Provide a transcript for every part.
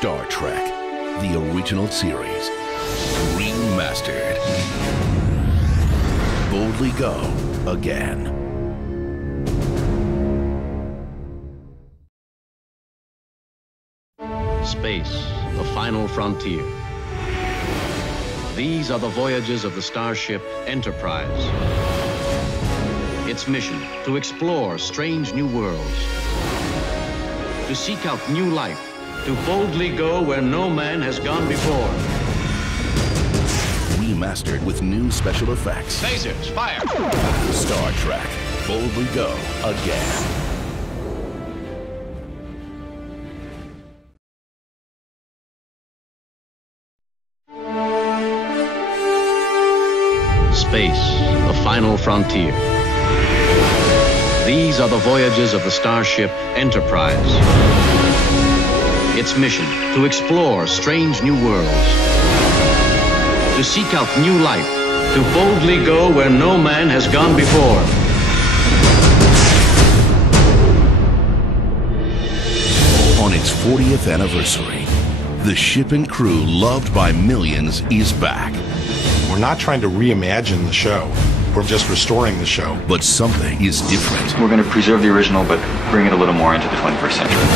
Star Trek, the original series, remastered. Boldly go again. Space, the final frontier. These are the voyages of the starship Enterprise. Its mission, to explore strange new worlds, to seek out new life, to boldly go where no man has gone before. Remastered with new special effects. Lasers, fire! Star Trek, boldly go again. Space, the final frontier. These are the voyages of the starship Enterprise. Its mission, to explore strange new worlds, to seek out new life, to boldly go where no man has gone before. On its 40th anniversary, the ship and crew loved by millions is back. We're not trying to reimagine the show. We're just restoring the show. But something is different. We're going to preserve the original, but bring it a little more into the 21st century.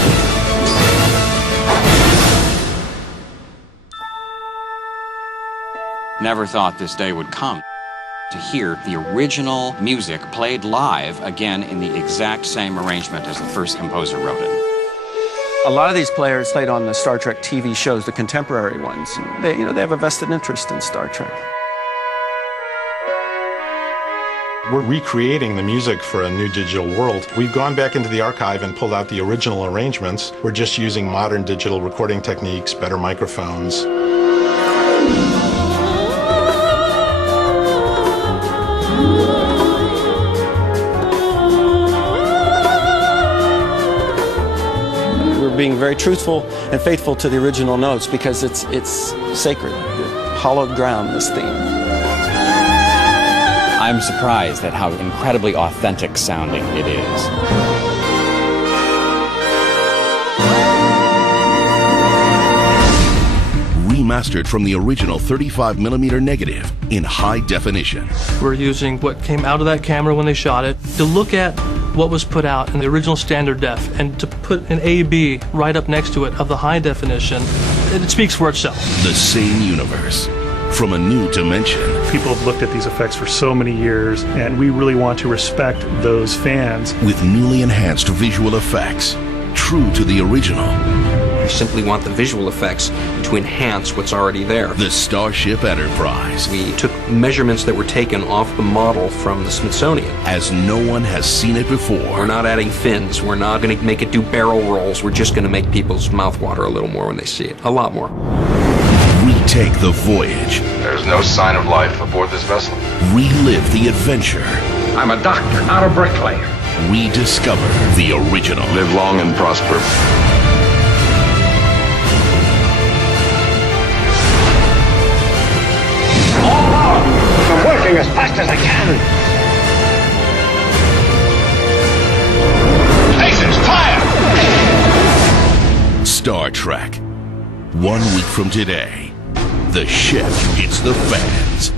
Never thought this day would come. To hear the original music played live again in the exact same arrangement as the first composer wrote it. A lot of these players played on the Star Trek TV shows, the contemporary ones. They have a vested interest in Star Trek. We're recreating the music for a new digital world. We've gone back into the archive and pulled out the original arrangements. We're just using modern digital recording techniques, better microphones. We're being very truthful and faithful to the original notes because it's sacred, hallowed ground, this theme. I'm surprised at how incredibly authentic sounding it is. Remastered from the original 35mm negative in high definition. We're using what came out of that camera when they shot it to look at what was put out in the original standard def and to put an A/B right up next to it of the high definition. It speaks for itself. The same universe from a new dimension. People have looked at these effects for so many years, and we really want to respect those fans. With newly enhanced visual effects, true to the original. We simply want the visual effects to enhance what's already there. The Starship Enterprise. We took measurements that were taken off the model from the Smithsonian. As no one has seen it before. We're not adding fins. We're not going to make it do barrel rolls. We're just going to make people's mouth water a little more when they see it. A lot more. Retake the voyage. There's no sign of life aboard this vessel. Relive the adventure. I'm a doctor, not a bricklayer. Rediscover the original. Live long and prosper. All power! I'm working as fast as I can. Lasers, fire! Star Trek. 1 week from today, the ship hits the fans.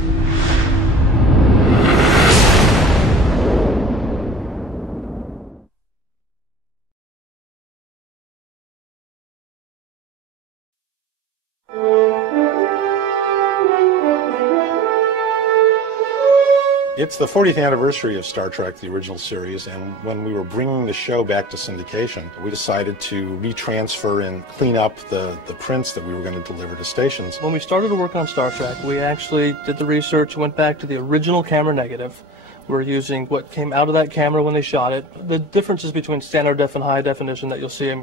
It's the 40th anniversary of Star Trek, the original series, and when we were bringing the show back to syndication, we decided to retransfer and clean up the prints that we were going to deliver to stations. When we started to work on Star Trek, we actually did the research, went back to the original camera negative. We're using what came out of that camera when they shot it. The differences between standard def and high definition that you'll see,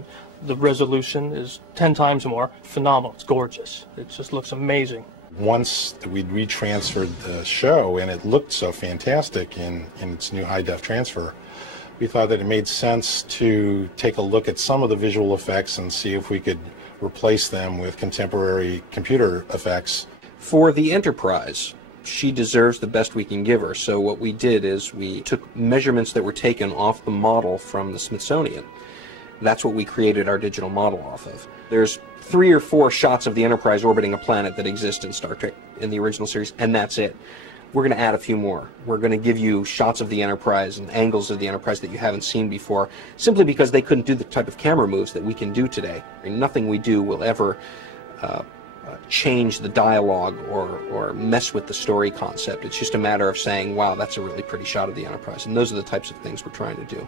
the resolution is 10 times more. Phenomenal. It's gorgeous. It just looks amazing. Once we'd retransferred the show and it looked so fantastic in its new high-def transfer, we thought that it made sense to take a look at some of the visual effects and see if we could replace them with contemporary computer effects. For the Enterprise, she deserves the best we can give her, so what we did is we took measurements that were taken off the model from the Smithsonian. That's what we created our digital model off of. There's 3 or 4 shots of the Enterprise orbiting a planet that exist in Star Trek in the original series, and that's it. We're going to add a few more. We're going to give you shots of the Enterprise and angles of the Enterprise that you haven't seen before, simply because they couldn't do the type of camera moves that we can do today. Nothing we do will ever change the dialogue or mess with the story concept. It's just a matter of saying, wow, that's a really pretty shot of the Enterprise. And those are the types of things we're trying to do.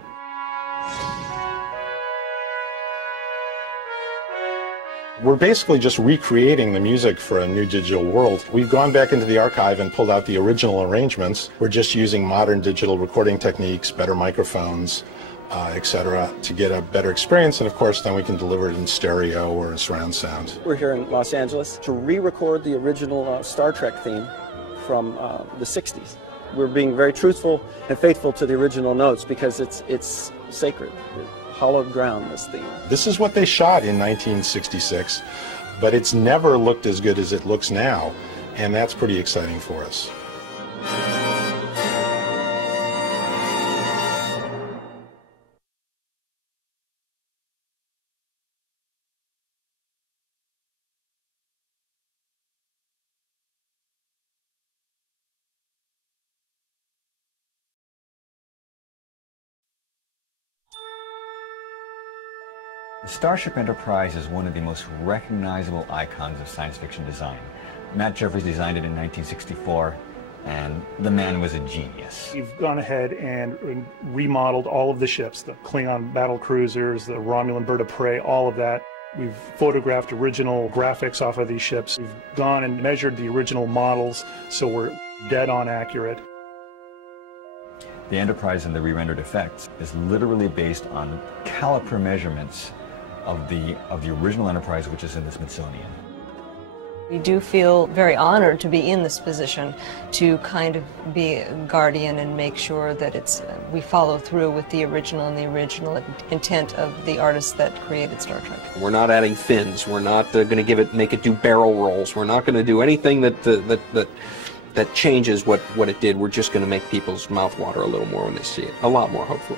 We're basically just recreating the music for a new digital world. We've gone back into the archive and pulled out the original arrangements. We're just using modern digital recording techniques, better microphones, etc., to get a better experience, and of course then we can deliver it in stereo or surround sound. We're here in Los Angeles to re-record the original Star Trek theme from the 60s. We're being very truthful and faithful to the original notes because it's sacred. Hallowed ground, this theme. This is what they shot in 1966, but it's never looked as good as it looks now, and that's pretty exciting for us. The Starship Enterprise is one of the most recognizable icons of science fiction design. Matt Jefferies designed it in 1964, and the man was a genius. We've gone ahead and remodeled all of the ships, the Klingon battle cruisers, the Romulan bird of prey, all of that. We've photographed original graphics off of these ships. We've gone and measured the original models, so we're dead on accurate. The Enterprise and the re-rendered effects is literally based on caliper measurements of the original Enterprise, which is in the Smithsonian. We do feel very honored to be in this position to kind of be a guardian and make sure that we follow through with the original and the original intent of the artists that created Star Trek. We're not adding fins. We're not going to make it do barrel rolls. We're not going to do anything that changes what it did. We're just going to make people's mouth water a little more when they see it. A lot more, hopefully.